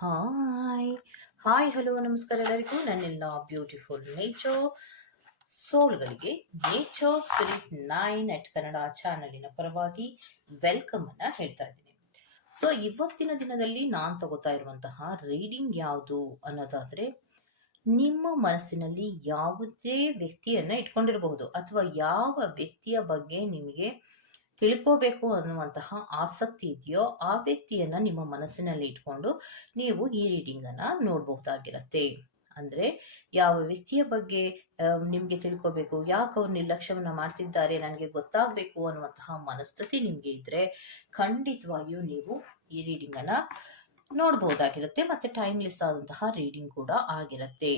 Hi hi hello ನಮಸ್ಕಾರ ಎಲ್ಲರಿಗೂ. ನನ್ನೆಲ್ಲ beautiful nature ಸೋಲ್ಗಳಿಗೆ nature spirit nine at Kannada ಚಾನಲಿನ ಪರವಾಗಿ ವೆಲ್ಕಮ್ ಅನ್ನ ಹೇಳ್ತಾ ಇದ್ದೀನಿ. ಸೊ ಇವತ್ತಿನ ದಿನದಲ್ಲಿ ನಾನು ತಗೋತಾ ಇರುವಂತಹ ರೀಡಿಂಗ್ ಯಾವುದು ಅನ್ನೋದಾದ್ರೆ, ನಿಮ್ಮ ಮನಸ್ಸಿನಲ್ಲಿ ಯಾವುದೇ ವ್ಯಕ್ತಿಯನ್ನ ಇಟ್ಕೊಂಡಿರಬಹುದು ಅಥವಾ ಯಾವ ವ್ಯಕ್ತಿಯ ಬಗ್ಗೆ ನಿಮಗೆ ತಿಳ್ಕೋಬೇಕು ಅನ್ನುವಂತಹ ಆಸಕ್ತಿ ಇದೆಯೋ ಆ ವ್ಯಕ್ತಿಯನ್ನ ನಿಮ್ಮ ಮನಸ್ಸಿನಲ್ಲಿ ಇಟ್ಕೊಂಡು ನೀವು ಈ ರೀಡಿಂಗ್ ಅನ್ನ ನೋಡಬಹುದಾಗಿರತ್ತೆ. ಅಂದ್ರೆ ಯಾವ ವ್ಯಕ್ತಿಯ ಬಗ್ಗೆ ನಿಮ್ಗೆ ತಿಳ್ಕೋಬೇಕು, ಯಾಕೆ ಅವ್ರು ನಿರ್ಲಕ್ಷ್ಯವನ್ನ ಮಾಡ್ತಿದ್ದಾರೆ, ನನಗೆ ಗೊತ್ತಾಗಬೇಕು ಅನ್ನುವಂತಹ ಮನಸ್ಥಿತಿ ನಿಮ್ಗೆ ಇದ್ರೆ ಖಂಡಿತವಾಗಿಯೂ ನೀವು ಈ ರೀಡಿಂಗ್ ಅನ್ನ ನೋಡಬಹುದಾಗಿರುತ್ತೆ ಮತ್ತೆ ಟೈಮ್ಲೆಸ್ ಆದಂತಹ ರೀಡಿಂಗ್ ಕೂಡ ಆಗಿರುತ್ತೆ.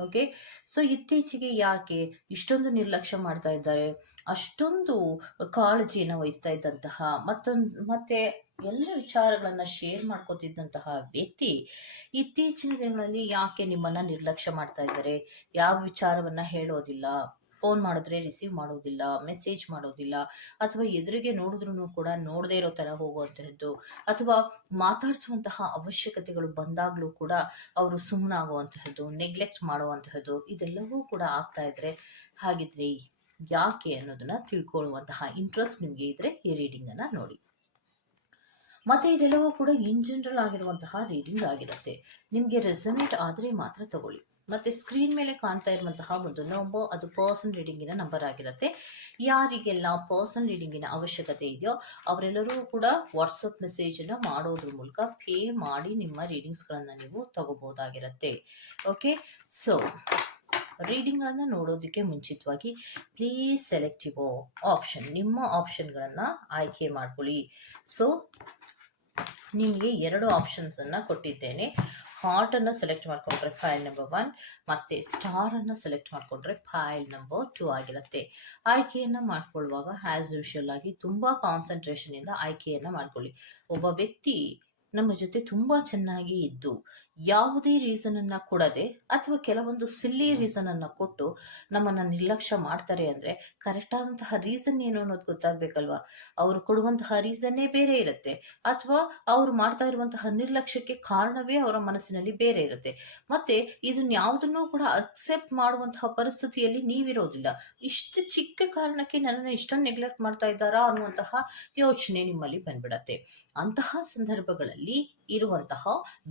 ಓಕೆ ಸೊ ಇತ್ತೀಚೆಗೆ ಯಾಕೆ ಇಷ್ಟೊಂದು ನಿರ್ಲಕ್ಷ್ಯ ಮಾಡ್ತಾ ಇದ್ದಾರೆ? ಅಷ್ಟೊಂದು ಕಾಳಜಿಯನ್ನು ವಹಿಸ್ತಾ ಇದ್ದಂತಹ ಮತ್ತೊಂದು, ಮತ್ತೆ ಎಲ್ಲ ವಿಚಾರಗಳನ್ನ ಶೇರ್ ಮಾಡ್ಕೋತಿದ್ದಂತಹ ವ್ಯಕ್ತಿ ಇತ್ತೀಚಿನ ದಿನಗಳಲ್ಲಿ ಯಾಕೆ ನಿಮ್ಮನ್ನ ನಿರ್ಲಕ್ಷ್ಯ ಮಾಡ್ತಾ ಇದ್ದಾರೆ? ಯಾವ ವಿಚಾರವನ್ನ ಹೇಳೋದಿಲ್ಲ? ಫೋನ್ ಮಾಡಿದ್ರೆ ರಿಸೀವ್ ಮಾಡೋದಿಲ್ಲ, ಮೆಸೇಜ್ ಮಾಡೋದಿಲ್ಲ ಅಥವಾ ಎದುರಿಗೆ ನೋಡಿದ್ರು ಕೂಡ ನೋಡದೇ ಇರೋ ತರ ಹೋಗುವಂತಹದ್ದು ಅಥವಾ ಮಾತಾಡಿಸುವಂತಹ ಅವಶ್ಯಕತೆಗಳು ಬಂದಾಗಲೂ ಕೂಡ ಅವರು ಸುಮ್ಮನಾಗುವಂತಹದ್ದು ನೆಗ್ಲೆಕ್ಟ್ ಮಾಡುವಂತಹದ್ದು ಇದೆಲ್ಲವೂ ಕೂಡ ಆಗ್ತಾ ಇದ್ರೆ ಹಾಗಿದ್ರೆ ಯಾಕೆ ಅನ್ನೋದನ್ನ ತಿಳ್ಕೊಳ್ಳುವಂತಹ ಇಂಟ್ರೆಸ್ಟ್ ನಿಮಗೆ ಇದ್ರೆ ಈ ರೀಡಿಂಗ್ ಅನ್ನ ನೋಡಿ. ಮತ್ತೆ ಇದೆಲ್ಲವೂ ಕೂಡ ಇನ್ ಜನರಲ್ ಆಗಿರುವಂತಹ ರೀಡಿಂಗ್ ಆಗಿರುತ್ತೆ. ನಿಮಗೆ ರೆಸನೇಟ್ ಆದರೆ ಮಾತ್ರ ತಗೊಳ್ಳಿ. ಮತ್ತೆ ಸ್ಕ್ರೀನ್ ಮೇಲೆ ಕಾಣ್ತಾ ಇರುವಂತಹ ಒಂದು ನಂಬರ್ ಅದು ಪರ್ಸನ್ ರೀಡಿಂಗಿನ ನಂಬರ್ ಆಗಿರುತ್ತೆ. ಯಾರಿಗೆಲ್ಲ ಪರ್ಸನ್ ರೀಡಿಂಗಿನ ಅವಶ್ಯಕತೆ ಇದೆಯೋ ಅವರೆಲ್ಲರೂ ಕೂಡ ವಾಟ್ಸಪ್ ಮೆಸೇಜ್ ಅನ್ನ ಮಾಡೋದ್ರ ಮೂಲಕ ಪೇ ಮಾಡಿ ನಿಮ್ಮ ರೀಡಿಂಗ್ಸ್ಗಳನ್ನ ನೀವು ತಗೋಬೋದಾಗಿರುತ್ತೆ ಓಕೆ ಸೊ ರೀಡಿಂಗ್ಗಳನ್ನು ನೋಡೋದಕ್ಕೆ ಮುಂಚಿತವಾಗಿ ಪ್ಲೀಸ್ ಸೆಲೆಕ್ಟಿವ್ ಆಪ್ಷನ್ ನಿಮ್ಮ ಆಪ್ಷನ್ಗಳನ್ನು ಆಯ್ಕೆ ಮಾಡ್ಕೊಳ್ಳಿ. ಸೊ ನಿಮಗೆ ಎರಡು ಆಪ್ಷನ್ಸನ್ನು ಕೊಟ್ಟಿದ್ದೇನೆ. ಹಾರ್ಟನ್ನು ಸೆಲೆಕ್ಟ್ ಮಾಡಿಕೊಂಡ್ರೆ ಫೈಲ್ ನಂಬರ್ ಒನ್ ಸ್ಟಾರ್ ಅನ್ನು ಸೆಲೆಕ್ಟ್ ಮಾಡಿಕೊಂಡ್ರೆ ಫೈಲ್ ನಂಬರ್ ಟು ಆಗಿರುತ್ತೆ. ಆಯ್ಕೆಯನ್ನು ಮಾಡ್ಕೊಳ್ಳುವಾಗ ಆಸ್ ಯೂಶುವಲ್ ಆಗಿ ತುಂಬಾ ತುಂಬ ಕಾನ್ಸಂಟ್ರೇಷನಿಂದ ಆಯ್ಕೆಯನ್ನು ಮಾಡ್ಕೊಳ್ಳಿ. ಒಬ್ಬ ವ್ಯಕ್ತಿ ನಮ್ಮ ಜೊತೆ ತುಂಬಾ ಚೆನ್ನಾಗಿ ಇದ್ದು ಯಾವುದೇ ರೀಸನ್ ಅನ್ನ ಕೊಡದೆ ಅಥವಾ ಕೆಲವೊಂದು ಸಿಲ್ಲಿ ರೀಸನ್ ಅನ್ನ ಕೊಟ್ಟು ನಮ್ಮನ್ನ ನಿರ್ಲಕ್ಷ್ಯ ಮಾಡ್ತಾರೆ ಅಂದ್ರೆ ಕರೆಕ್ಟ್ ಆದಂತಹ ರೀಸನ್ ಏನು ಅನ್ನೋದು ಗೊತ್ತಾಗ್ಬೇಕಲ್ವಾ? ಅವರು ಕೊಡುವಂತಹ ರೀಸನ್ನೇ ಬೇರೆ ಇರುತ್ತೆ. ಅಥವಾ ಅವರು ಮಾಡ್ತಾ ಇರುವಂತಹ ನಿರ್ಲಕ್ಷ್ಯಕ್ಕೆ ಕಾರಣವೇ ಅವರ ಮನಸ್ಸಿನಲ್ಲಿ ಬೇರೆ ಇರುತ್ತೆ. ಮತ್ತೆ ಇದನ್ನ ಯಾವುದನ್ನು ಕೂಡ ಅಕ್ಸೆಪ್ಟ್ ಮಾಡುವಂತಹ ಪರಿಸ್ಥಿತಿಯಲ್ಲಿ ನೀವಿರೋದಿಲ್ಲ. ಇಷ್ಟು ಚಿಕ್ಕ ಕಾರಣಕ್ಕೆ ನನ್ನನ್ನು ಇಷ್ಟೊಂದು ನೆಗ್ಲೆಕ್ಟ್ ಮಾಡ್ತಾ ಇದ್ದಾರಾ ಅನ್ನುವಂತಹ ಯೋಚನೆ ನಿಮ್ಮಲ್ಲಿ ಬಂದ್ಬಿಡತ್ತೆ. ಅಂತಹ ಸಂದರ್ಭಗಳಲ್ಲಿ ಇರುವಂತಹ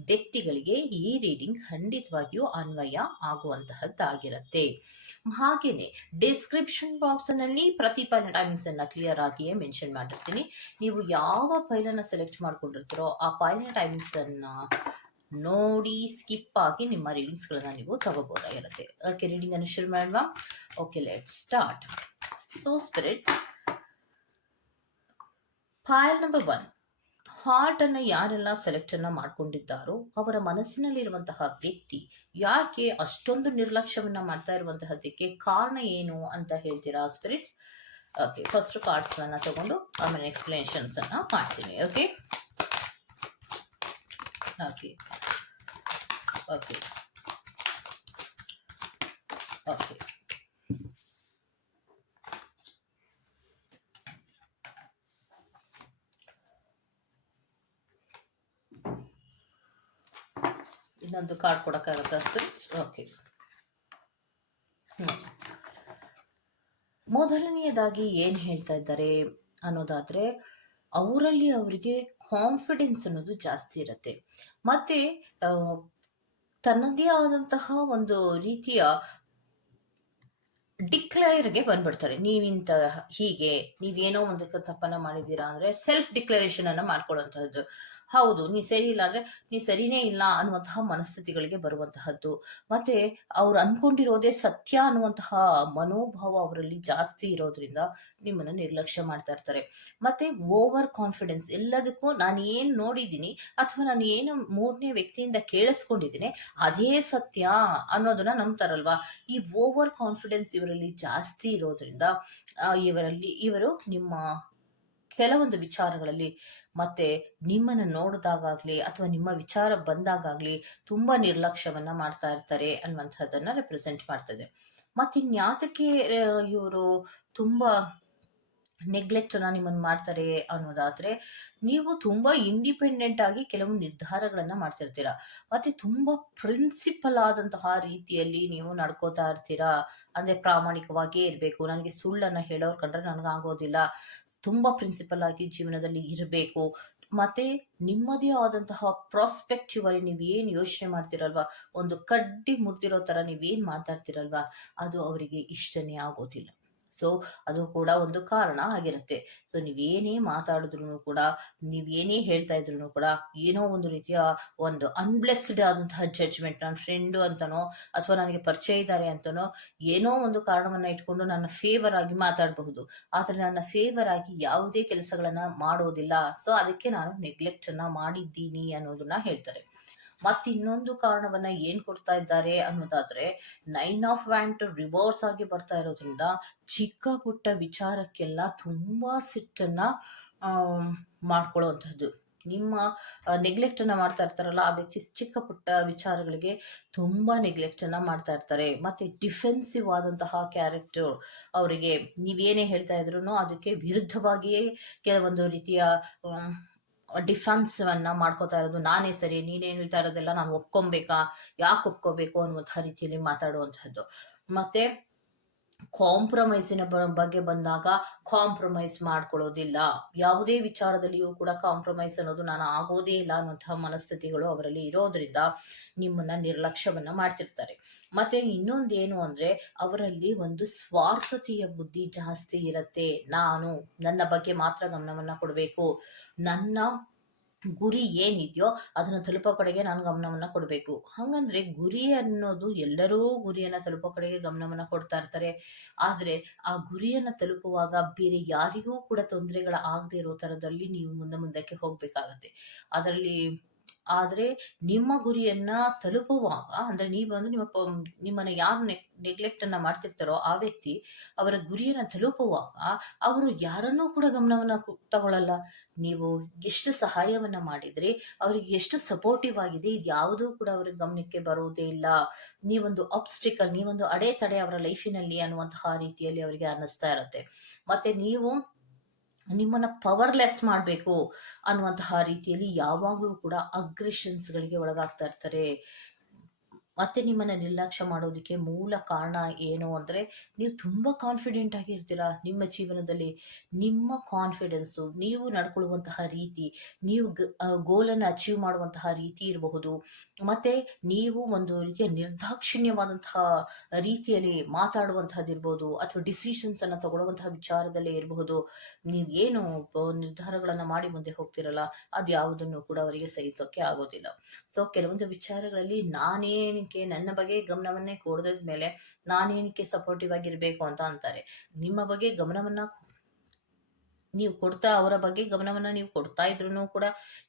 ವ್ಯಕ್ತಿಗಳಿಗೆ ಈ ರೀಡಿಂಗ್ ಖಂಡಿತವಾಗಿಯೂ ಅನ್ವಯ ಆಗುವಂತಹದ್ದಾಗಿರುತ್ತೆ. ಹಾಗೆಯೇ ಡಿಸ್ಕ್ರಿಪ್ಷನ್ ಬಾಕ್ಸ್ನಲ್ಲಿ ಪ್ರತಿ ಫೈಲ್ ಟೈಮಿಂಗ್ಸ್ ಅನ್ನ ಕ್ಲಿಯರ್ ಆಗಿಯೇ ಮೆನ್ಷನ್ ಮಾಡಿರ್ತೀನಿ. ನೀವು ಯಾವ ಫೈಲನ್ನು ಸೆಲೆಕ್ಟ್ ಮಾಡ್ಕೊಂಡಿರ್ತೀರೋ ಆ ಫೈಲ್ನ ಟೈಮಿಂಗ್ಸ್ ಅನ್ನ ನೋಡಿ ಸ್ಕಿಪ್ ಆಗಿ ನಿಮ್ಮ ರೀಡಿಂಗ್ಸ್ಗಳನ್ನು ನೀವು ತಗೋಬೋದಾಗಿರುತ್ತೆ. ಓಕೆ ರೀಡಿಂಗ್ ಅನ್ನು ಶುರು ಮಾಡುವ. Okay let start so spirit file number one heart ಅನ್ನ ಯಾರೆಲ್ಲ ಸೆಲೆಕ್ಟ್ ಅನ್ನ ಮಾಡ್ಕೊಂಡಿದ್ದಾರೋ ಅವರ ಮನಸ್ಸಿನಲ್ಲಿರುವಂತಹ ವ್ಯಕ್ತಿ ಯಾಕೆ ಅಷ್ಟೊಂದು ನಿರ್ಲಕ್ಷ್ಯವನ್ನ ಮಾಡ್ತಾ ಇರುವಂತಹದಕ್ಕೆ ಕಾರಣ ಏನು ಅಂತ ಹೇಳ್ತೀರಾ ಸ್ಪಿರಿಟ್ಸ್ ಓಕೆ ಫಸ್ಟ್ ಕಾರ್ಡ್ಸ್ ಅನ್ನ ತಗೊಂಡು ಆಮೇಲೆ ಎಕ್ಸ್ಪ್ಲನೇಷನ್ಸ್ ಅನ್ನ ಮಾಡ್ತೀನಿ ಓಕೆ ಓಕೆ ಓಕೆ ಓಕೆ ಇನ್ನೊಂದು ಕಾರ್ಡ್ ಕೊಡೋಕ್ಕಾಗತ್ತಾ ಅಷ್ಟು? ಓಕೆ ಮೊದಲನೆಯದಾಗಿ ಏನು ಹೇಳ್ತಾ ಇದ್ದಾರೆ ಅನ್ನೋದಾದ್ರೆ, ಅವರಲ್ಲಿ ಅವರಿಗೆ ಕಾನ್ಫಿಡೆನ್ಸ್ ಅನ್ನೋದು ಜಾಸ್ತಿ ಇರುತ್ತೆ. ಮತ್ತೆ ತನ್ನದೇ ಆದಂತಹ ಒಂದು ರೀತಿಯ ಡಿಕ್ಲೇರ್ಗೆ ಬಂದ್ಬಿಡ್ತಾರೆ. ನೀವಿಂತ ಹೀಗೆ, ನೀವೇನೋ ಒಂದು ತಪ್ಪನ್ನ ಮಾಡಿದ್ದೀರಾ ಅಂದ್ರೆ ಸೆಲ್ಫ್ ಡಿಕ್ಲರೇಷನ್ ಅನ್ನ ಮಾಡ್ಕೊಳ್ಳುವಂತಹದ್ದು. ಹೌದು, ನೀ ಸರಿ ಇಲ್ಲ ಅಂದ್ರೆ ನೀ ಸರಿನೇ ಇಲ್ಲ ಅನ್ನುವಂತಹ ಮನಸ್ಥಿತಿಗಳಿಗೆ ಬರುವಂತಹದ್ದು. ಮತ್ತೆ ಅವ್ರು ಅನ್ಕೊಂಡಿರೋದೇ ಸತ್ಯ ಅನ್ನುವಂತಹ ಮನೋಭಾವ ಅವರಲ್ಲಿ ಜಾಸ್ತಿ ಇರೋದ್ರಿಂದ ನಿಮ್ಮನ್ನ ನಿರ್ಲಕ್ಷ್ಯ ಮಾಡ್ತಾ ಇರ್ತಾರೆ. ಮತ್ತೆ ಓವರ್ ಕಾನ್ಫಿಡೆನ್ಸ್ ಎಲ್ಲದಕ್ಕೂ ನಾನು ಏನ್ ನೋಡಿದ್ದೀನಿ ಅಥವಾ ನಾನು ಏನು ಮೂರನೇ ವ್ಯಕ್ತಿಯಿಂದ ಕೇಳಿಸ್ಕೊಂಡಿದ್ದೀನಿ, ಅದೇ ಸತ್ಯ ಅನ್ನೋದನ್ನ ನಂಬ್ತಾರಲ್ವಾ? ಈ ಓವರ್ ಕಾನ್ಫಿಡೆನ್ಸ್ ಇವರಲ್ಲಿ ಜಾಸ್ತಿ ಇರೋದ್ರಿಂದ ಇವರಲ್ಲಿ, ಇವರು ನಿಮ್ಮ ಕೆಲವೊಂದು ವಿಚಾರಗಳಲ್ಲಿ ಮತ್ತೆ ನಿಮ್ಮನ್ನು ನೋಡಿದಾಗಲಿ ಅಥವಾ ನಿಮ್ಮ ವಿಚಾರ ಬಂದಾಗಲಿ ತುಂಬಾ ನಿರ್ಲಕ್ಷ್ಯವನ್ನ ಮಾಡ್ತಾ ಇರ್ತಾರೆ ಅನ್ನುವಂಥದ್ದನ್ನ ರೆಪ್ರೆಸೆಂಟ್ ಮಾಡ್ತದೆ. ಮತ್ತೆ ಇನ್ಯಾತಕ್ಕೆ ಇವರು ತುಂಬಾ ನೆಗ್ಲೆಕ್ಟನ್ನು ನಿಮ್ಮನ್ನು ಮಾಡ್ತಾರೆ ಅನ್ನೋದಾದರೆ, ನೀವು ತುಂಬ ಇಂಡಿಪೆಂಡೆಂಟ್ ಆಗಿ ಕೆಲವು ನಿರ್ಧಾರಗಳನ್ನು ಮಾಡ್ತಿರ್ತೀರ. ಮತ್ತು ತುಂಬ ಪ್ರಿನ್ಸಿಪಲ್ ಆದಂತಹ ರೀತಿಯಲ್ಲಿ ನೀವು ನಡ್ಕೋತಾ ಇರ್ತೀರಾ? ಅಂದರೆ ಪ್ರಾಮಾಣಿಕವಾಗಿಯೇ ಇರಬೇಕು. ನನಗೆ ಸುಳ್ಳನ್ನು ಹೇಳೋರು ಕಂಡ್ರೆ ನನಗಾಗೋದಿಲ್ಲ. ತುಂಬ ಪ್ರಿನ್ಸಿಪಲ್ ಆಗಿ ಜೀವನದಲ್ಲಿ ಇರಬೇಕು. ಮತ್ತು ನಿಮ್ಮದೇ ಆದಂತಹ ಪ್ರಾಸ್ಪೆಕ್ಟಿವ್ ಅಲ್ಲಿ ನೀವು ಏನು ಯೋಚನೆ ಮಾಡ್ತಿರಲ್ವಾ? ಒಂದು ಕಡ್ಡಿ ಮುರಿದಿರೋ ಥರ ನೀವೇನು ಮಾತಾಡ್ತಿರಲ್ವಾ? ಅದು ಅವರಿಗೆ ಇಷ್ಟನೇ ಆಗೋದಿಲ್ಲ. ಸೊ ಅದು ಕೂಡ ಒಂದು ಕಾರಣ ಆಗಿರುತ್ತೆ. ಸೊ ನೀವೇನೇ ಮಾತಾಡಿದ್ರು ಕೂಡ, ನೀವೇನೇ ಹೇಳ್ತಾ ಇದ್ರು ಕೂಡ, ಏನೋ ಒಂದು ರೀತಿಯ ಒಂದು ಅನ್ಬ್ಲೆಸ್ಡ್ ಆದಂತಹ ಜಡ್ಜ್ಮೆಂಟ್ ನನ್ನ ಫ್ರೆಂಡು ಅಂತನೋ, ಅಥವಾ ನನಗೆ ಪರಿಚಯ ಇದ್ದಾರೆ ಅಂತನೋ, ಏನೋ ಒಂದು ಕಾರಣವನ್ನು ಇಟ್ಕೊಂಡು ನನ್ನ ಫೇವರ್ ಆಗಿ ಮಾತಾಡಬಹುದು. ಆದರೆ ನನ್ನ ಫೇವರ್ ಆಗಿ ಯಾವುದೇ ಕೆಲಸಗಳನ್ನು ಮಾಡೋದಿಲ್ಲ. ಸೊ ಅದಕ್ಕೆ ನಾನು ನೆಗ್ಲೆಕ್ಟ್ ಅನ್ನ ಮಾಡಿದ್ದೀನಿ ಅನ್ನೋದನ್ನ ಹೇಳ್ತಾರೆ. ಮತ್ತೆ ಇನ್ನೊಂದು ಕಾರಣವನ್ನ ಏನ್ ಕೊಡ್ತಾ ಇದ್ದಾರೆ ಅನ್ನೋದಾದ್ರೆ ನೈನ್ ಆಫ್ ವ್ಯಾಂಟ್ ರಿವರ್ಸ್ ಆಗಿ ಬರ್ತಾ ಇರೋದ್ರಿಂದ ಚಿಕ್ಕ ಪುಟ್ಟ ವಿಚಾರಕ್ಕೆಲ್ಲ ತುಂಬಾ ಸಿಟ್ಟನ್ನ ಮಾಡ್ಕೊಳ್ಳುವಂಥದ್ದು ನಿಮ್ಮ ನೆಗ್ಲೆಕ್ಟ್ ಅನ್ನ ಮಾಡ್ತಾ ಇರ್ತಾರಲ್ಲ, ಆ ವ್ಯಕ್ತಿ ಚಿಕ್ಕ ಪುಟ್ಟ ವಿಚಾರಗಳಿಗೆ ತುಂಬಾ ನೆಗ್ಲೆಕ್ಟ್ ಅನ್ನ ಮಾಡ್ತಾ ಇರ್ತಾರೆ. ಮತ್ತೆ ಡಿಫೆನ್ಸಿವ್ ಆದಂತಹ ಕ್ಯಾರೆಕ್ಟರ್ ಅವರಿಗೆ ನೀವೇನೇ ಹೇಳ್ತಾ ಇದ್ರು ಅದಕ್ಕೆ ವಿರುದ್ಧವಾಗಿಯೇ ಕೆಲವೊಂದು ರೀತಿಯ ಡಿಫೆನ್ಸನ್ನು ಮಾಡ್ಕೋತಾ ಇರೋದು ನಾನೇ ಸರಿ, ನೀನೇನು ಹೇಳ್ತಾ ಇರೋದೆಲ್ಲ ನಾನು ಒಪ್ಕೊಬೇಕಾ ಯಾಕೆ ಒಪ್ಕೋಬೇಕು ಅನ್ನುವಂಥ ರೀತಿಯಲ್ಲಿ ಮಾತಾಡುವಂಥದ್ದು. ಮತ್ತೆ ಕಾಂಪ್ರಮೈಸಿನ ಬಗ್ಗೆ ಬಂದಾಗ ಕಾಂಪ್ರಮೈಸ್ ಮಾಡ್ಕೊಳ್ಳೋದಿಲ್ಲ. ಯಾವುದೇ ವಿಚಾರದಲ್ಲಿಯೂ ಕೂಡ ಕಾಂಪ್ರಮೈಸ್ ಅನ್ನೋದು ನಾನು ಆಗೋದೇ ಇಲ್ಲ ಅನ್ನೋಂತಹ ಮನಸ್ಥಿತಿಗಳು ಅವರಲ್ಲಿ ಇರೋದ್ರಿಂದ ನಿಮ್ಮನ್ನ ನಿರ್ಲಕ್ಷ್ಯವನ್ನ ಮಾಡ್ತಿರ್ತಾರೆ. ಮತ್ತೆ ಇನ್ನೊಂದೇನು ಅಂದ್ರೆ ಅವರಲ್ಲಿ ಒಂದು ಸ್ವಾರ್ಥತೆಯ ಬುದ್ಧಿ ಜಾಸ್ತಿ ಇರುತ್ತೆ. ನಾನು ನನ್ನ ಬಗ್ಗೆ ಮಾತ್ರ ಗಮನವನ್ನ ಕೊಡಬೇಕು. ನನ್ನ ಗುರಿ ಏನಿದೆಯೋ ಅದನ್ನು ತಲುಪೋ ಕಡೆಗೆ ನಾನು ಗಮನವನ್ನು ಕೊಡಬೇಕು. ಹಾಗಂದ್ರೆ ಗುರಿ ಅನ್ನೋದು ಎಲ್ಲರೂ ಗುರಿಯನ್ನು ತಲುಪೋ ಕಡೆಗೆ ಗಮನವನ್ನು ಕೊಡ್ತಾ ಇರ್ತಾರೆ. ಆದರೆ ಆ ಗುರಿಯನ್ನು ತಲುಪುವಾಗ ಬೇರೆ ಯಾರಿಗೂ ಕೂಡ ತೊಂದರೆಗಳ ಆಗದೆ ಇರೋ ಥರದಲ್ಲಿ ನೀವು ಮುಂದೆ ಮುಂದಕ್ಕೆ ಹೋಗಬೇಕಾಗತ್ತೆ. ಅದರಲ್ಲಿ ಆದರೆ ನಿಮ್ಮ ಗುರಿಯನ್ನ ತಲುಪುವಾಗ, ಅಂದ್ರೆ ಬಂದು ನಿಮ್ಮ ನಿಮ್ಮನ್ನ ಯಾರು ನೆಗ್ಲೆಕ್ಟ್ ನೆಗ್ಲೆಕ್ಟನ್ನು ಮಾಡ್ತಿರ್ತಾರೋ ಆ ವ್ಯಕ್ತಿ ಅವರ ಗುರಿಯನ್ನ ತಲುಪುವಾಗ ಅವರು ಯಾರನ್ನೂ ಕೂಡ ಗಮನವನ್ನ ತಗೊಳ್ಳಲ್ಲ ನೀವು ಎಷ್ಟು ಸಹಾಯವನ್ನ ಮಾಡಿದರೆ ಅವರಿಗೆ ಎಷ್ಟು ಸಪೋರ್ಟಿವ್ ಆಗಿದೆ, ಇದು ಯಾವುದೂ ಕೂಡ ಅವ್ರಿಗೆ ಗಮನಕ್ಕೆ ಬರುವುದೇ ಇಲ್ಲ. ನೀವೊಂದು ಅಬ್ಸ್ಟಿಕಲ್ ನೀವೊಂದು ಅಡೆತಡೆ ಅವರ ಲೈಫಿನಲ್ಲಿ ಅನ್ನುವಂತಹ ರೀತಿಯಲ್ಲಿ ಅವರಿಗೆ ಅನ್ನಿಸ್ತಾ ಇರುತ್ತೆ. ಮತ್ತೆ ನೀವು ನಿಮ್ಮನ್ನ ಪವರ್ಲೆಸ್ ಮಾಡಬೇಕು ಅನ್ನುವಂತಹ ರೀತಿಯಲ್ಲಿ ಯಾವಾಗಲೂ ಕೂಡ ಅಗ್ರೆಷನ್ಸ್ಗಳಿಗೆ ಒಳಗಾಗ್ತಾ ಇರ್ತಾರೆ. ಮತ್ತೆ ನಿಮ್ಮನ್ನ ನಿರ್ಲಕ್ಷ್ಯ ಮಾಡೋದಕ್ಕೆ ಮೂಲ ಕಾರಣ ಏನು ಅಂದರೆ ನೀವು ತುಂಬ ಕಾನ್ಫಿಡೆಂಟ್ ಆಗಿರ್ತೀರಾ ನಿಮ್ಮ ಜೀವನದಲ್ಲಿ. ನಿಮ್ಮ ಕಾನ್ಫಿಡೆನ್ಸು ನೀವು ನಡ್ಕೊಳ್ಳುವಂತಹ ರೀತಿ, ನೀವು ಗೋಲನ್ನು ಅಚೀವ್ ಮಾಡುವಂತಹ ರೀತಿ ಇರಬಹುದು. ಮತ್ತು ನೀವು ಒಂದು ರೀತಿಯ ನಿರ್ದಾಕ್ಷಿಣ್ಯವಾದಂತಹ ರೀತಿಯಲ್ಲಿ ಮಾತಾಡುವಂತಹದ್ದಿರ್ಬೋದು ಅಥವಾ ಡಿಸಿಷನ್ಸನ್ನು ತಗೊಳ್ಳುವಂತಹ ವಿಚಾರದಲ್ಲೇ ಇರಬಹುದು. ನೀವು ಏನು ನಿರ್ಧಾರಗಳನ್ನು ಮಾಡಿ ಮುಂದೆ ಹೋಗ್ತಿರಲ್ಲ ಅದು ಯಾವುದನ್ನು ಕೂಡ ಅವರಿಗೆ ಸಹಿಸೋಕ್ಕೆ ಆಗೋದಿಲ್ಲ. ಸೊ ಕೆಲವೊಂದು ವಿಚಾರಗಳಲ್ಲಿ ನಾನೇನು ಏನಕ್ಕೆ ನನ್ನ ಬಗ್ಗೆ ಗಮನವನ್ನೇ ಕೊಡದ ಮೇಲೆ ನಾನೇನಕ್ಕೆ ಸಪೋರ್ಟಿವ್ ಆಗಿರಬೇಕು ಅಂತ ಅಂತಾರೆ. ನಿಮ್ಮ ಬಗ್ಗೆ ಗಮನವನ್ನ ನೀವು ಕೊಡ್ತಾ, ಅವರ ಬಗ್ಗೆ ಗಮನವನ್ನ ನೀವು ಕೊಡ್ತಾ ಇದ್ರು ಕೂಡ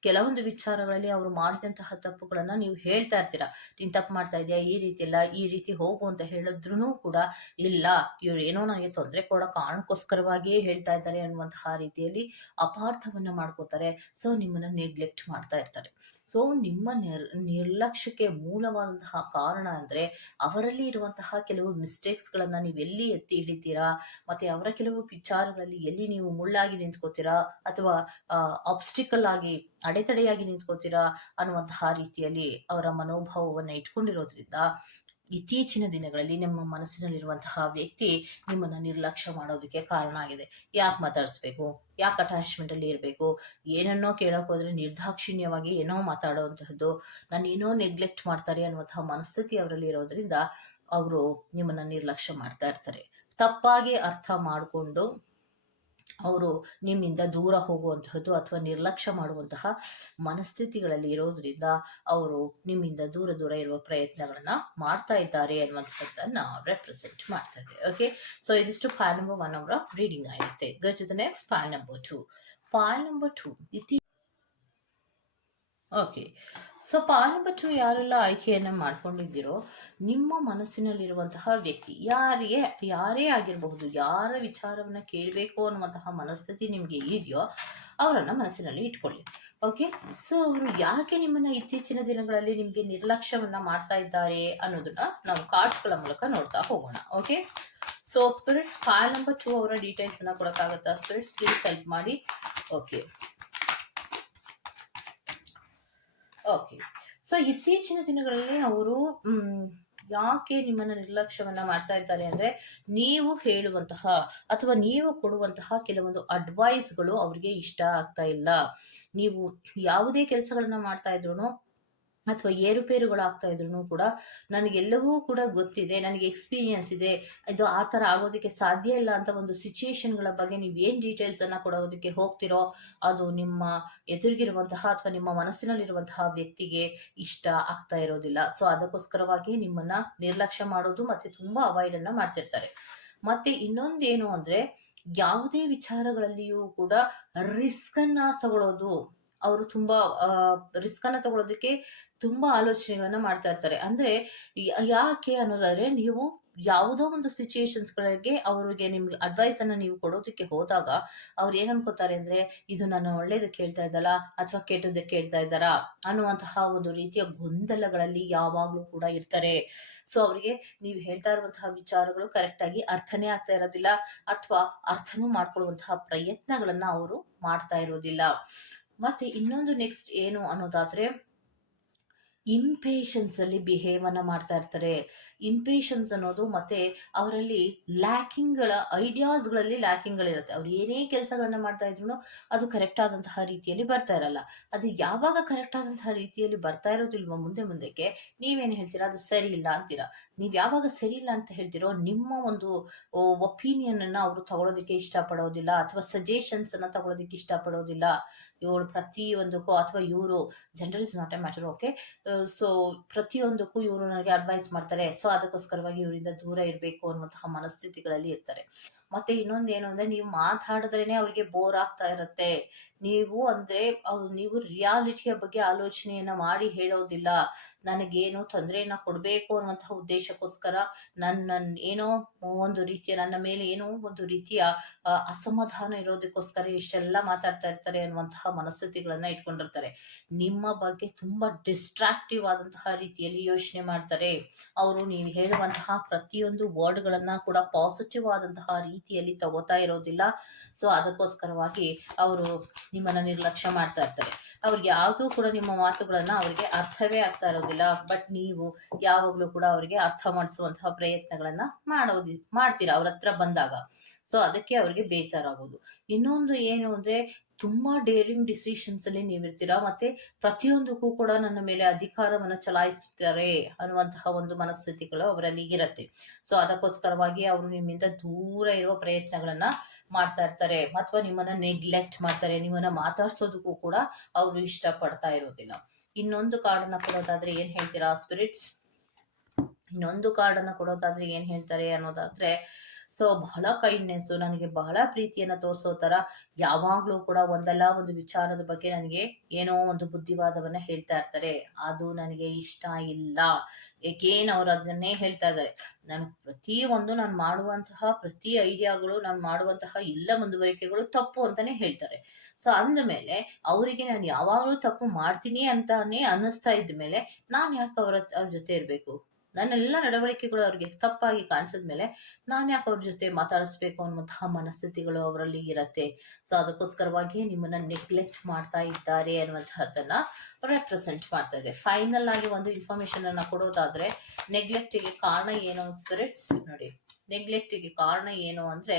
ಕೆಲವೊಂದು ವಿಚಾರಗಳಲ್ಲಿ ಅವರು ಮಾಡಿದಂತಹ ತಪ್ಪುಗಳನ್ನ ನೀವು ಹೇಳ್ತಾ ಇರ್ತೀರಾ. ನೀನ್ ತಪ್ಪು ಮಾಡ್ತಾ ಇದೆಯಾ? ಈ ರೀತಿ ಇಲ್ಲ, ಈ ರೀತಿ ಹೋಗು ಅಂತ ಹೇಳಿದ್ರು ಕೂಡ ಇಲ್ಲ. ಇವ್ರು ಏನೋ ನನಗೆ ತೊಂದರೆ ಕೊಡೋ ಕಾರಣಕ್ಕೋಸ್ಕರವಾಗಿಯೇ ಹೇಳ್ತಾ ಇದ್ದಾರೆ ಅನ್ನುವಂತಹ ರೀತಿಯಲ್ಲಿ ಅಪಾರ್ಥವನ್ನ ಮಾಡ್ಕೋತಾರೆ. ಸೊ ನಿಮ್ಮನ್ನ ನೆಗ್ಲೆಕ್ಟ್ ಮಾಡ್ತಾ ಇರ್ತಾರೆ. ಸೊ ನಿಮ್ಮ ನಿರ್ ನಿರ್ಲಕ್ಷ್ಯಕ್ಕೆ ಮೂಲವಾದಂತಹ ಕಾರಣ ಅಂದರೆ ಅವರಲ್ಲಿ ಇರುವಂತಹ ಕೆಲವು ಮಿಸ್ಟೇಕ್ಸ್ಗಳನ್ನು ನೀವು ಎಲ್ಲಿ ಎತ್ತಿ ಹಿಡಿತೀರಾ? ಮತ್ತು ಅವರ ಕೆಲವು ವಿಚಾರಗಳಲ್ಲಿ ಎಲ್ಲಿ ನೀವು ಮುಳ್ಳಾಗಿ ನಿಂತ್ಕೋತೀರಾ? ಅಥವಾ ಆಬ್ಸ್ಟಿಕಲ್ ಆಗಿ ಅಡೆತಡೆಯಾಗಿ ನಿಂತ್ಕೋತೀರಾ ಅನ್ನುವಂತಹ ರೀತಿಯಲ್ಲಿ ಅವರ ಮನೋಭಾವವನ್ನು ಇಟ್ಕೊಂಡಿರೋದ್ರಿಂದ ಇತ್ತೀಚಿನ ದಿನಗಳಲ್ಲಿ ನಿಮ್ಮ ಮನಸ್ಸಿನಲ್ಲಿರುವಂತಹ ವ್ಯಕ್ತಿ ನಿಮ್ಮನ್ನು ನಿರ್ಲಕ್ಷ್ಯ ಮಾಡೋದಕ್ಕೆ ಕಾರಣ ಆಗಿದೆ. ಯಾಕೆ ಮಾತಾಡಿಸ್ಬೇಕು? ಯಾಕೆ ಅಟ್ಯಾಚ್ಮೆಂಟಲ್ಲಿ ಇರಬೇಕು? ಏನನ್ನೋ ಕೇಳೋಕೆ ಹೋದರೆ ನಿರ್ದಾಕ್ಷಿಣ್ಯವಾಗಿ ಏನೋ ಮಾತಾಡುವಂತಹದ್ದು, ನಾನು ಏನೋ ನೆಗ್ಲೆಕ್ಟ್ ಮಾಡ್ತಾರೆ ಅನ್ನುವಂತಹ ಮನಸ್ಥಿತಿ ಅವರಲ್ಲಿ ಇರೋದ್ರಿಂದ ಅವರು ನಿಮ್ಮನ್ನ ನಿರ್ಲಕ್ಷ್ಯ ಮಾಡ್ತಾ ಇರ್ತಾರೆ. ತಪ್ಪಾಗಿ ಅರ್ಥ ಮಾಡಿಕೊಂಡು ಅವರು ನಿಮ್ಮಿಂದ ದೂರ ಹೋಗುವಂತಹದ್ದು ಅಥವಾ ನಿರ್ಲಕ್ಷ್ಯ ಮಾಡುವಂತಹ ಮನಸ್ಥಿತಿಗಳಲ್ಲಿ ಇರೋದ್ರಿಂದ ಅವರು ನಿಮ್ಮಿಂದ ದೂರ ದೂರ ಇರುವ ಪ್ರಯತ್ನಗಳನ್ನ ಮಾಡ್ತಾ ಇದ್ದಾರೆ ಅನ್ನುವಂಥದ್ದನ್ನ ರೆಪ್ರೆಸೆಂಟ್ ಮಾಡ್ತಾ ಇದೆ ಓಕೆ ಸೊ ಇದಿಷ್ಟು ಫೈಲ್ ನಂಬರ್ ಒನ್ ಅವರ ರೀಡಿಂಗ್ ಆಗಿರುತ್ತೆ got the next file number two file number two ಇತಿ ಓಕೆ ಸೊ ಟು ಯಾರೆಲ್ಲ ಆಯ್ಕೆಯನ್ನು ಮಾಡ್ಕೊಂಡಿದ್ದೀರೋ, ನಿಮ್ಮ ಮನಸ್ಸಿನಲ್ಲಿರುವಂತಹ ವ್ಯಕ್ತಿ, ಯಾರಿಗೆ, ಯಾರೇ ಆಗಿರಬಹುದು, ಯಾರ ವಿಚಾರವನ್ನು ಕೇಳಬೇಕು ಅನ್ನುವಂತಹ ಮನಸ್ಥಿತಿ ನಿಮಗೆ ಇದೆಯೋ, ಅವರನ್ನು ಮನಸ್ಸಿನಲ್ಲಿ ಇಟ್ಕೊಳ್ಳಿ. ಓಕೆ ಸೊ ಅವರು ಯಾಕೆ ನಿಮ್ಮನ್ನು ಇತ್ತೀಚಿನ ದಿನಗಳಲ್ಲಿ ನಿಮಗೆ ನಿರ್ಲಕ್ಷ್ಯವನ್ನು ಮಾಡ್ತಾ ಇದ್ದಾರೆ ಅನ್ನೋದನ್ನ ನಾವು ಕಾರ್ಡ್ಸ್ಗಳ ಮೂಲಕ ನೋಡ್ತಾ ಹೋಗೋಣ. Okay so spirits file number two ಅವರ ಡೀಟೇಲ್ಸ್ ಅನ್ನ ಕೊಡಕ್ಕಾಗತ್ತಾ? ಸ್ಪಿರಿಟ್ಸ್ ಪ್ಲೀಸ್ ಹೆಲ್ಪ್ ಮಾಡಿ. ಓಕೆ ಓಕೆ ಸೊ ಇತ್ತೀಚಿನ ದಿನಗಳಲ್ಲಿ ಅವರು ಯಾಕೆ ನಿಮ್ಮನ್ನ ನಿರ್ಲಕ್ಷ್ಯವನ್ನ ಮಾಡ್ತಾ ಇದ್ದಾರೆ ಅಂದ್ರೆ, ನೀವು ಹೇಳುವಂತಹ ಅಥವಾ ನೀವು ಕೊಡುವಂತಹ ಕೆಲವೊಂದು ಅಡ್ವೈಸ್ಗಳು ಅವ್ರಿಗೆ ಇಷ್ಟ ಆಗ್ತಾ ಇಲ್ಲ. ನೀವು ಯಾವುದೇ ಕೆಲಸಗಳನ್ನ ಮಾಡ್ತಾ ಇದ್ರು ಅಥವಾ ಏರುಪೇರುಗಳಾಗ್ತಾ ಇದ್ರು ಕೂಡ ನನಗೆಲ್ಲವೂ ಕೂಡ ಗೊತ್ತಿದೆ, ನನಗೆ ಎಕ್ಸ್ಪೀರಿಯನ್ಸ್ ಇದೆ, ಇದು ಆ ಥರ ಆಗೋದಕ್ಕೆ ಸಾಧ್ಯ ಇಲ್ಲ ಅಂತ ಒಂದು ಸಿಚುಯೇಷನ್ಗಳ ಬಗ್ಗೆ ನೀವು ಏನು ಡೀಟೇಲ್ಸನ್ನು ಕೊಡೋದಕ್ಕೆ ಹೋಗ್ತಿರೋ, ಅದು ನಿಮ್ಮ ಎದುರಿಗಿರುವಂತಹ ಅಥವಾ ನಿಮ್ಮ ಮನಸ್ಸಿನಲ್ಲಿರುವಂತಹ ವ್ಯಕ್ತಿಗೆ ಇಷ್ಟ ಆಗ್ತಾ ಇರೋದಿಲ್ಲ. ಸೊ ಅದಕ್ಕೋಸ್ಕರವಾಗಿ ನಿಮ್ಮನ್ನ ನಿರ್ಲಕ್ಷ್ಯ ಮಾಡೋದು ಮತ್ತೆ ತುಂಬ ಅವಾಯ್ಡನ್ನು ಮಾಡ್ತಿರ್ತಾರೆ. ಮತ್ತೆ ಇನ್ನೊಂದೇನು ಅಂದರೆ, ಯಾವುದೇ ವಿಚಾರಗಳಲ್ಲಿಯೂ ಕೂಡ ರಿಸ್ಕನ್ನು ತಗೊಳ್ಳೋದು ಅವರು ತುಂಬ ರಿಸ್ಕ್ ಅನ್ನ ತಗೊಳ್ಳೋದಕ್ಕೆ ತುಂಬಾ ಆಲೋಚನೆಗಳನ್ನ ಮಾಡ್ತಾ ಇರ್ತಾರೆ. ಅಂದ್ರೆ ಯಾಕೆ ಅನ್ನೋದಾದ್ರೆ ನೀವು ಯಾವುದೋ ಒಂದು ಗಳಿಗೆ ಅವರಿಗೆ ನಿಮ್ಗೆ ಅಡ್ವೈಸ್ ಅನ್ನ ನೀವು ಕೊಡೋದಕ್ಕೆ ಹೋದಾಗ ಅವ್ರು ಏನ್ ಅನ್ಕೋತಾರೆ ಅಂದ್ರೆ, ಇದು ನಾನು ಒಳ್ಳೇದು ಕೇಳ್ತಾ ಇದ್ದಲ್ಲ ಅಥವಾ ಕೆಟ್ಟದ್ದು ಕೇಳ್ತಾ ಇದ್ದಾರಾ ಅನ್ನುವಂತಹ ಒಂದು ರೀತಿಯ ಗೊಂದಲಗಳಲ್ಲಿ ಯಾವಾಗ್ಲೂ ಕೂಡ ಇರ್ತಾರೆ. ಸೊ ಅವರಿಗೆ ನೀವು ಹೇಳ್ತಾ ಇರುವಂತಹ ವಿಚಾರಗಳು ಕರೆಕ್ಟ್ ಆಗಿ ಅರ್ಥನೇ ಆಗ್ತಾ ಇರೋದಿಲ್ಲ ಅಥವಾ ಅರ್ಥನೂ ಮಾಡ್ಕೊಳ್ಳುವಂತಹ ಪ್ರಯತ್ನಗಳನ್ನ ಅವರು ಮಾಡ್ತಾ ಇರೋದಿಲ್ಲ. ಮತ್ತೆ ಇನ್ನೊಂದು ನೆಕ್ಸ್ಟ್ ಏನು ಅನ್ನೋದಾದ್ರೆ ಇಂಪೇಷನ್ಸ್ ಅಲ್ಲಿ ಬಿಹೇವ್ ಅನ್ನ ಮಾಡ್ತಾ ಇರ್ತಾರೆ. ಇಂಪೇಷನ್ಸ್ ಅನ್ನೋದು ಮತ್ತೆ ಅವರಲ್ಲಿ ಲ್ಯಾಕಿಂಗ್ಗಳ ಐಡಿಯಾಸ್ಗಳಲ್ಲಿ ಲ್ಯಾಕಿಂಗ್ಗಳಿರುತ್ತೆ ಅವ್ರು ಏನೇ ಕೆಲಸಗಳನ್ನ ಮಾಡ್ತಾ ಇದ್ರು ಅದು ಕರೆಕ್ಟ್ ಆದಂತಹ ರೀತಿಯಲ್ಲಿ ಬರ್ತಾ ಇರಲ್ಲ. ಅದು ಯಾವಾಗ ಕರೆಕ್ಟ್ ಆದಂತಹ ರೀತಿಯಲ್ಲಿ ಬರ್ತಾ ಇರೋದಿಲ್ವ ಮುಂದೆ ಮುಂದಕ್ಕೆ ನೀವೇನು ಹೇಳ್ತೀರಾ? ಅದು ಸರಿ ಇಲ್ಲ ಅಂತೀರಾ? ನೀವು ಯಾವಾಗ ಸರಿ ಇಲ್ಲ ಅಂತ ಹೇಳ್ತಿರೋ ನಿಮ್ಮ ಒಂದು ಒಪಿನಿಯನ್ ಅನ್ನ ಅವರು ತಗೊಳೋದಕ್ಕೆ ಇಷ್ಟಪಡೋದಿಲ್ಲ ಅಥವಾ ಸಜೆಷನ್ಸ್ ಅನ್ನ ತಗೊಳೋದಕ್ಕೆ ಇಷ್ಟಪಡೋದಿಲ್ಲ. ಇವಳು ಪ್ರತಿಯೊಂದಕ್ಕೂ ಅಥವಾ ಇವರು general is not a matter okay so ಪ್ರತಿಯೊಂದಕ್ಕೂ ಇವರು ನನಗೆ ಅಡ್ವೈಸ್ ಮಾಡ್ತಾರೆ. ಸೊ ಅದಕ್ಕೋಸ್ಕರವಾಗಿ ಇವರಿಂದ ದೂರ ಇರಬೇಕು ಅನ್ನುವಂತಹ ಮನಸ್ಥಿತಿಗಳಲ್ಲಿ ಇರ್ತಾರೆ. ಮತ್ತೆ ಇನ್ನೊಂದು ಏನು ಅಂದ್ರೆ ನೀವು ಮಾತಾಡಿದ್ರೇನೆ ಅವ್ರಿಗೆ ಬೋರ್ ಆಗ್ತಾ ಇರುತ್ತೆ. ನೀವು ಅಂದ್ರೆ ನೀವು ರಿಯಾಲಿಟಿಯ ಬಗ್ಗೆ ಆಲೋಚನೆಯನ್ನ ಮಾಡಿ ಹೇಳೋದಿಲ್ಲ. ನನಗೇನು ತೊಂದರೆಯನ್ನ ಕೊಡಬೇಕು ಅನ್ನುವಂತಹ ಉದ್ದೇಶಕ್ಕೋಸ್ಕರ ನನ್ನ ಏನೋ ಒಂದು ರೀತಿಯ ನನ್ನ ಮೇಲೆ ಏನೋ ಒಂದು ರೀತಿಯ ಅಸಮಾಧಾನ ಇರೋದಕ್ಕೋಸ್ಕರ ಇಷ್ಟೆಲ್ಲ ಮಾತಾಡ್ತಾ ಇರ್ತಾರೆ ಅನ್ನುವಂತಹ ಮನಸ್ಥಿತಿಗಳನ್ನ ಇಟ್ಕೊಂಡಿರ್ತಾರೆ. ನಿಮ್ಮ ಬಗ್ಗೆ ತುಂಬಾ ಡಿಸ್ಟ್ರಾಕ್ಟಿವ್ ಆದಂತಹ ರೀತಿಯಲ್ಲಿ ಯೋಚನೆ ಮಾಡ್ತಾರೆ. ಅವರು ನೀವು ಹೇಳುವಂತಹ ಪ್ರತಿಯೊಂದು ವರ್ಡ್ಗಳನ್ನ ಕೂಡ ಪಾಸಿಟಿವ್ ಆದಂತಹ ರೀತಿಯಲ್ಲಿ ತಗೋತಾ ಇರೋದಿಲ್ಲ. ಸೊ ಅದಕ್ಕೋಸ್ಕರವಾಗಿ ಅವರು ನಿಮ್ಮನ್ನ ನಿರ್ಲಕ್ಷ್ಯ ಮಾಡ್ತಾ ಇರ್ತಾರೆ. ಅವ್ರಿಗೆ ಯಾವುದೂ ಕೂಡ ನಿಮ್ಮ ಮಾತುಗಳನ್ನ ಅವರಿಗೆ ಅರ್ಥವೇ ಆಗ್ತಾ ಇರೋದಿಲ್ಲ. ಬಟ್ ನೀವು ಯಾವಾಗಲೂ ಕೂಡ ಅವರಿಗೆ ಅರ್ಥ ಮಾಡಿಸುವಂತಹ ಪ್ರಯತ್ನಗಳನ್ನ ಮಾಡೋದಿ, ಮಾಡ್ತೀರಾ? ಅವ್ರ ಹತ್ರ ಬಂದಾಗ. ಸೊ ಅದಕ್ಕೆ ಅವರಿಗೆ ಬೇಜಾರಾಗೋದು. ಇನ್ನೊಂದು ಏನು ಅಂದ್ರೆ, ತುಂಬಾ ಡೇರಿಂಗ್ ಡಿಸಿಷನ್ಸ್ ಅಲ್ಲಿ ನೀವಿರ್ತೀರಾ ಮತ್ತೆ ಪ್ರತಿಯೊಂದಕ್ಕೂ ಕೂಡ ನನ್ನ ಮೇಲೆ ಅಧಿಕಾರವನ್ನು ಚಲಾಯಿಸುತ್ತಾರೆ ಅನ್ನುವಂತಹ ಒಂದು ಮನಸ್ಥಿತಿಗಳು ಅವರಲ್ಲಿ ಇರತ್ತೆ. ಸೊ ಅದಕ್ಕೋಸ್ಕರವಾಗಿ ಅವರು ನಿಮ್ಮಿಂದ ದೂರ ಇರುವ ಪ್ರಯತ್ನಗಳನ್ನ ಮಾಡ್ತಾ ಇರ್ತಾರೆ. ಅಥವಾ ನಿಮ್ಮನ್ನ ನೆಗ್ಲೆಕ್ಟ್ ಮಾಡ್ತಾರೆ. ನಿಮ್ಮನ್ನ ಮಾತಾಡ್ಸೋದಕ್ಕೂ ಕೂಡ ಅವರು ಇಷ್ಟಪಡ್ತಾ ಇರೋದಿಲ್ಲ. ಇನ್ನೊಂದು ಕಾರ್ಡನ್ನ ಕೊಡೋದಾದ್ರೆ ಏನ್ ಹೇಳ್ತೀರಾ ಸ್ಪಿರಿಟ್ಸ್ ಇನ್ನೊಂದು ಕಾರ್ಡನ್ನ ಕೊಡೋದಾದ್ರೆ ಏನ್ ಹೇಳ್ತಾರೆ ಅನ್ನೋದಾದ್ರೆ ಸೊ ಬಹಳ ಕೈಂಡ್ನೆಸ್ ನನಗೆ ಬಹಳ ಪ್ರೀತಿಯನ್ನ ತೋರಿಸೋ ಥರ ಯಾವಾಗ್ಲೂ ಕೂಡ ಒಂದಲ್ಲ ಒಂದು ವಿಚಾರದ ಬಗ್ಗೆ ನನಗೆ ಏನೋ ಒಂದು ಬುದ್ಧಿವಾದವನ್ನ ಹೇಳ್ತಾ ಇರ್ತಾರೆ. ಅದು ನನಗೆ ಇಷ್ಟ ಇಲ್ಲ. ಏಕೇನ್ ಅವ್ರು ಅದನ್ನೇ ಹೇಳ್ತಾ ಇದ್ದಾರೆ. ನಾನು ಪ್ರತಿ ಒಂದು ನಾನು ಮಾಡುವಂತಹ ಪ್ರತಿ ಐಡಿಯಾಗಳು ನಾನು ಮಾಡುವಂತಹ ಎಲ್ಲ ಮುಂದುವರಿಕೆಗಳು ತಪ್ಪು ಅಂತಾನೆ ಹೇಳ್ತಾರೆ. ಸೊ ಅಂದಮೇಲೆ ಅವರಿಗೆ ನಾನು ಯಾವಾಗಲೂ ತಪ್ಪು ಮಾಡ್ತೀನಿ ಅಂತಾನೆ ಅನ್ನಿಸ್ತಾ ಇದ್ದ ಮೇಲೆ ನಾನು ಯಾಕೆ ಅವರ, ಅವ್ರ ಜೊತೆ ಇರಬೇಕು? ನನ್ನೆಲ್ಲ ನಡವಳಿಕೆಗಳು ಅವ್ರಿಗೆ ತಪ್ಪಾಗಿ ಕಾಣಿಸಿದ್ಮೇಲೆ ನಾನು ಯಾಕೆ ಅವ್ರ ಜೊತೆ ಮಾತಾಡಿಸ್ಬೇಕು ಅನ್ನುವಂತಹ ಮನಸ್ಥಿತಿಗಳು ಅವರಲ್ಲಿ ಇರತ್ತೆ. ಸೊ ಅದಕ್ಕೋಸ್ಕರವಾಗಿ ನಿಮ್ಮನ್ನ ನೆಗ್ಲೆಕ್ಟ್ ಮಾಡ್ತಾ ಇದ್ದಾರೆ ಅನ್ನುವಂತಹದ್ದನ್ನ ರೆಪ್ರೆಸೆಂಟ್ ಮಾಡ್ತಾ ಇದೆ ಫೈನಲ್ ಆಗಿ ಒಂದು ಇನ್ಫಾರ್ಮೇಶನ್ ಅನ್ನ ಕೊಡೋದಾದ್ರೆ ನೆಗ್ಲೆಕ್ಟಿಗೆ ಕಾರಣ ಏನು ಸ್ಪಿರಿಟ್ಸ್ ನೋಡಿ ನೆಗ್ಲೆಕ್ಟಿಗೆ ಕಾರಣ ಏನು ಅಂದ್ರೆ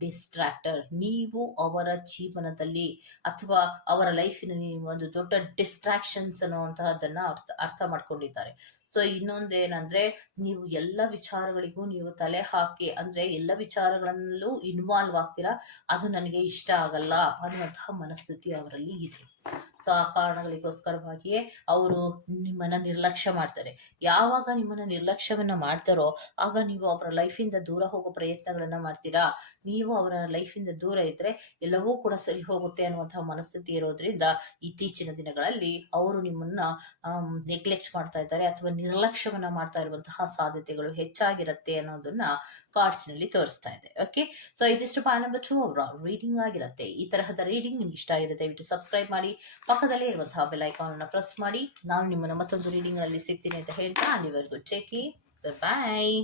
ಡಿಸ್ಟ್ರಾಕ್ಟರ್ ನೀವು ಅವರ ಜೀವನದಲ್ಲಿ ಅಥವಾ ಅವರ ಲೈಫಿನಲ್ಲಿ ಒಂದು ದೊಡ್ಡ ಡಿಸ್ಟ್ರಾಕ್ಷನ್ಸ್ ಅನ್ನುವಂತಹದ್ದನ್ನ ಅರ್ಥ ಅರ್ಥ ಮಾಡ್ಕೊಂಡಿದ್ದಾರೆ. ಸೊ ಇನ್ನೊಂದೇನಂದ್ರೆ ನೀವು ಎಲ್ಲ ವಿಚಾರಗಳಿಗೂ ನೀವು ತಲೆ ಹಾಕಿ, ಅಂದ್ರೆ ಎಲ್ಲ ವಿಚಾರಗಳಲ್ಲೂ ಇನ್ವಾಲ್ವ್ ಆಗ್ತೀರಾ? ಅದು ನನಗೆ ಇಷ್ಟ ಆಗಲ್ಲ ಅನ್ನುವಂತಹ ಮನಸ್ಥಿತಿ ಅವರಲ್ಲಿ ಇದೆ. ಸೊ ಆ ಕಾರಣಗಳಿಗೋಸ್ಕರವಾಗಿಯೇ ಅವರು ನಿಮ್ಮನ್ನ ನಿರ್ಲಕ್ಷ್ಯ ಮಾಡ್ತಾರೆ. ಯಾವಾಗ ನಿಮ್ಮನ್ನ ನಿರ್ಲಕ್ಷ್ಯವನ್ನ ಮಾಡ್ತಾರೋ, ಆಗ ನೀವು ಅವರ ಲೈಫಿಂದ ದೂರ ಹೋಗೋ ಪ್ರಯತ್ನಗಳನ್ನ ಮಾಡ್ತೀರಾ? ನೀವು ಅವರ ಲೈಫಿಂದ ದೂರ ಇದ್ರೆ ಎಲ್ಲವೂ ಕೂಡ ಸರಿ ಹೋಗುತ್ತೆ ಅನ್ನುವಂತಹ ಮನಸ್ಥಿತಿ ಇರೋದ್ರಿಂದ, ಇತ್ತೀಚಿನ ದಿನಗಳಲ್ಲಿ ಅವರು ನಿಮ್ಮನ್ನ ನೆಗ್ಲೆಕ್ಟ್ ಮಾಡ್ತಾ ಇದ್ದಾರೆ ಅಥವಾ ನಿರ್ಲಕ್ಷ್ಯವನ್ನ ಮಾಡ್ತಾ ಇರುವಂತಹ ಸಾಧ್ಯತೆಗಳು ಹೆಚ್ಚಾಗಿರುತ್ತೆ ಅನ್ನೋದನ್ನ ಕಾರ್ಡ್ಸ್ನಲ್ಲಿ ತೋರಿಸ್ತಾ ಇದೆ. ಓಕೆ ಸೊ ಇದಿಷ್ಟು ಪಾಯಿಂಟ್ ನಂಬರ್ ಟೂ ಅವರ ರೀಡಿಂಗ್ ಆಗಿರುತ್ತೆ. ಈ ತರಹದ ರೀಡಿಂಗ್ ನಿಮ್ಗೆ ಇಷ್ಟ ಆಗಿರುತ್ತೆ ದಯವಿಟ್ಟು ಸಬ್ಸ್ಕ್ರೈಬ್ ಮಾಡಿ, ಪಕ್ಕದಲ್ಲೇ ಇರುವಂತಹ ಬೆಲ್ ಐಕಾನ್ ಅನ್ನು ಪ್ರೆಸ್ ಮಾಡಿ. ನಾನು ನಿಮ್ಮನ್ನ ಮತ್ತೊಂದು ರೀಡಿಂಗ್ನಲ್ಲಿ ಸಿಗ್ತೀನಿ ಅಂತ ಹೇಳ್ತಾ ಅಲ್ಲಿವರೆಗೂ ಚೆಕಿ ಬಾಯ್